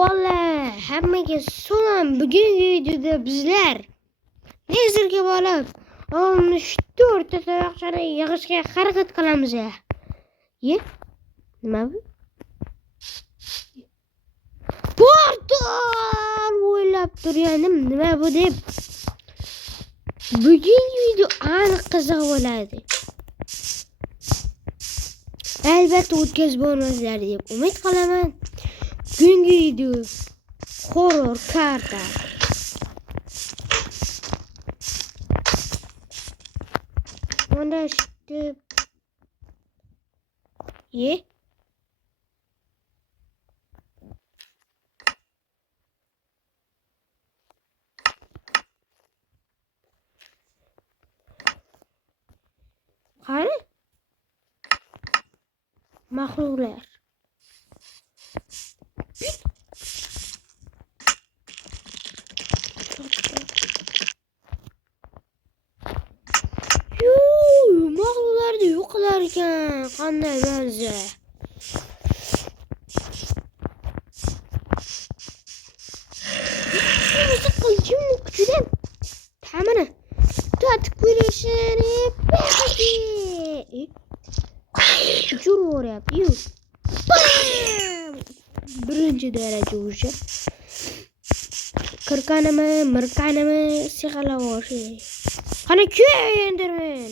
Vallahi hammaga salom. Bugungi videoda bizlar nezirga bo'lib 64 ta tayoqchani yig'ishga harakat qilamiz. Nima bu? Portal o'ylab turganim nima bu deb. Bugungi video aniq qiziq bo'ladi. Albatta o'tkazib bo'lmaslar deb umid qilaman. Bugungi video horror karta. Onda işte Qani? Mahluqlar. Mahluqlarni yo'qlar ekan. Qanday manza. Qilchimni kuchidan ta'mini tatib ko'rishini uchur o'ryapti. Birinchi daraja o'sha. Qirqanimi, mirqanimi siqalab o'sha. Qani endirmen.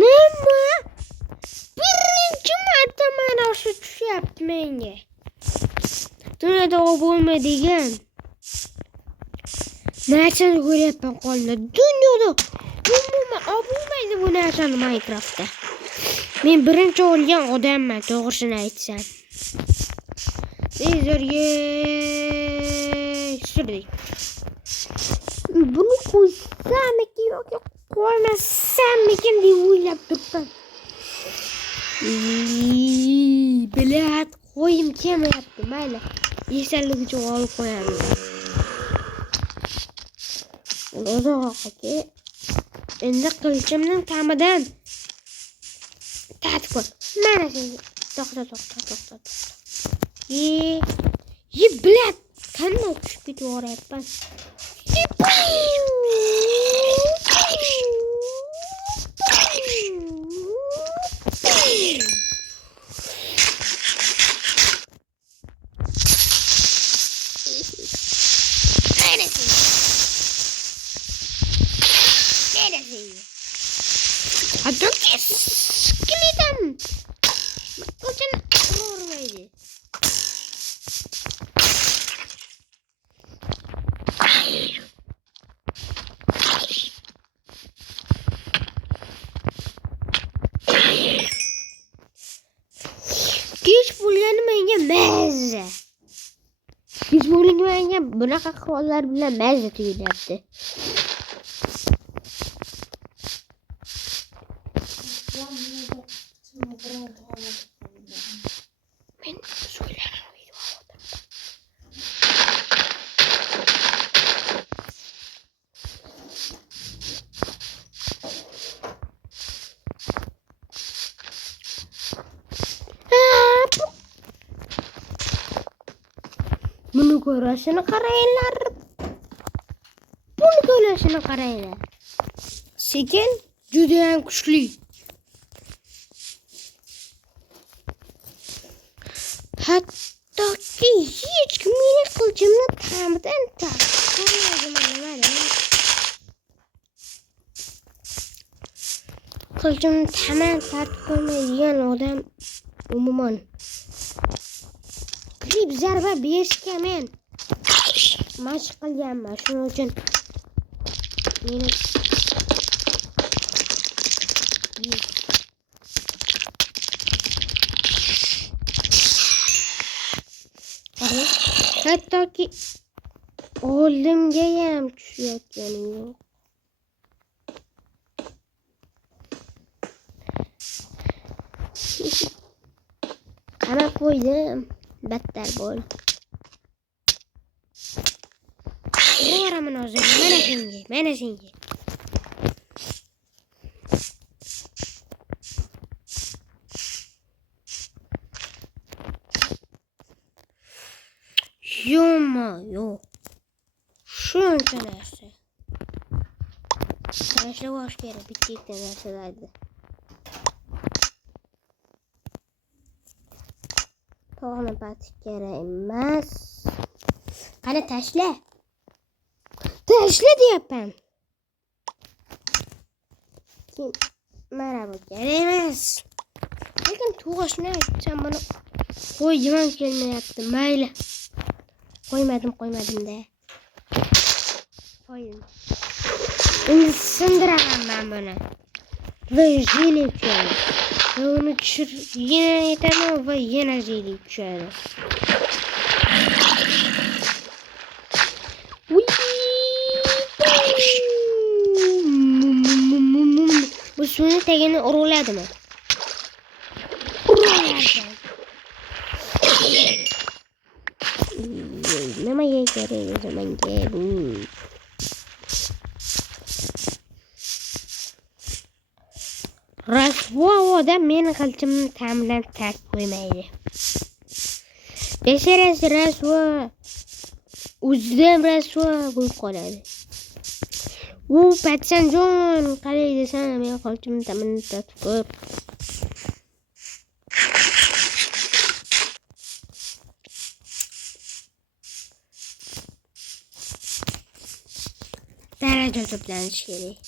Nima? Birinchi marta mana shu tushyapti menga. Dunyoda bo'lmaydigan narsani ko'ryapman qo'limda. Dunyoda umuman bo'lmaydi bu narsani Minecraftda. Men birinchi olgan odamman, to'g'risini aytsam. Nezirga surdik. Buni qo'ysammikin yoki qo'ymasammikin deb o'ylab turibman. Bilat qo'yim kelmayapti, mayli. Esalik uchun olib qo'yamiz. Uzoqqa endi qilchimning ta'midan tatib ko'r. Mana senga. To'xta. Bilat qanday tushib ketaveryapman. Aduh, skeleton. Macam horror aja. Kech bo'lgani menga mazza. Kech bo'lgani menga bunaqa qurollar bilan mazza tuyulyapti. Men so'ylamaydim. Buni ko'rashini qaranglar. Buni ko'rashini qaranglar. Sekin juda ham kuchli. Hattoki hech kim meni qilchimni ta'midan ko'rmaydi. Qilchimni ta'midan tartib ko'rmaydigan odam umuman grip zarba berishga men mashq qilganman. Shuning uchun meni hattoki oldimga ham tushayotgani yo'q. Qana qo'ydim, battar bo'l. Ko'raman hozir. Mana senga, mana senga. Yo'q. Shuncha narsa. Tashlab olish kerak, bitta ikkita narsalarni. To'g'ri batish kerak emas. Qani tashla. Tashla deyapman. Mana bu kerak emas. Lekin to'g'rishni aytsam buni qo'ygim kelmayapti. Mayli. Qo'ymadim-da. Qo'ydim. Endi sindiraman men buni. Va jeli tushadi. Va uni yana aytaman va yana jeli tushadi. Bu suvni tagini urladimi? Nimaga kerak o zamonga bu? Rasvo odam meni qilchimni ta'minlab tark qo'ymaydi. Besharasi rasvo, o'zidan rasvo bo'lib qoladi. U patsanjon qalay desam, men qilchimni ta'minlab tark qo'yib. Daraja to'planish kerak.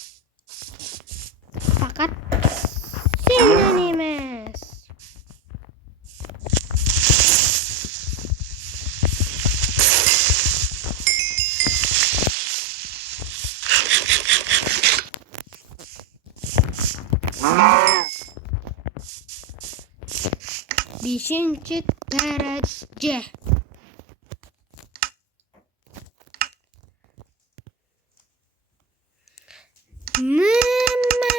Faqat sendan emas. Beshinchi daraja. Nima?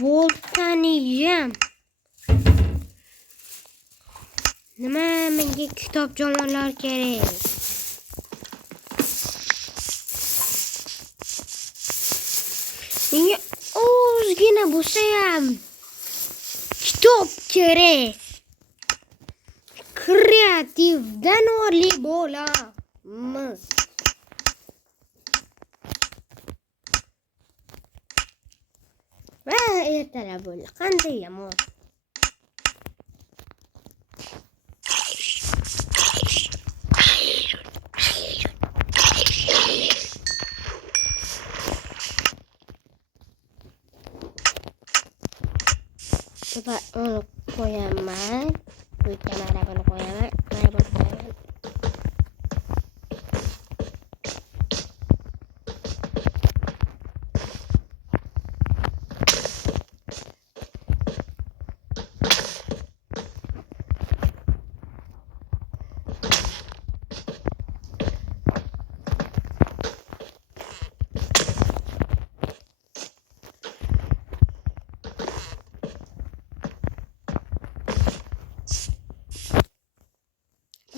Voltaniyam. Nima menga kitob jomonlar kerak? Menga ozgina bo'lsa ham kitob kerak. Kreativdan o'rli bo'lamiz. Va ertalab bo'ldi. Qanday yomon. Bunu koyaman. Bu kenara bunu koyaman. Mana bunu koyaman.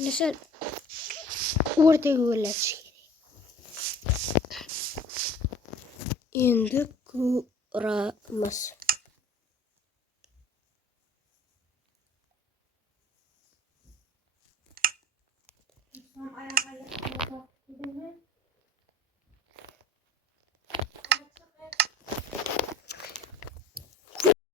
Mesela ortaya yo'llatish kerak. Endi ko'ramiz.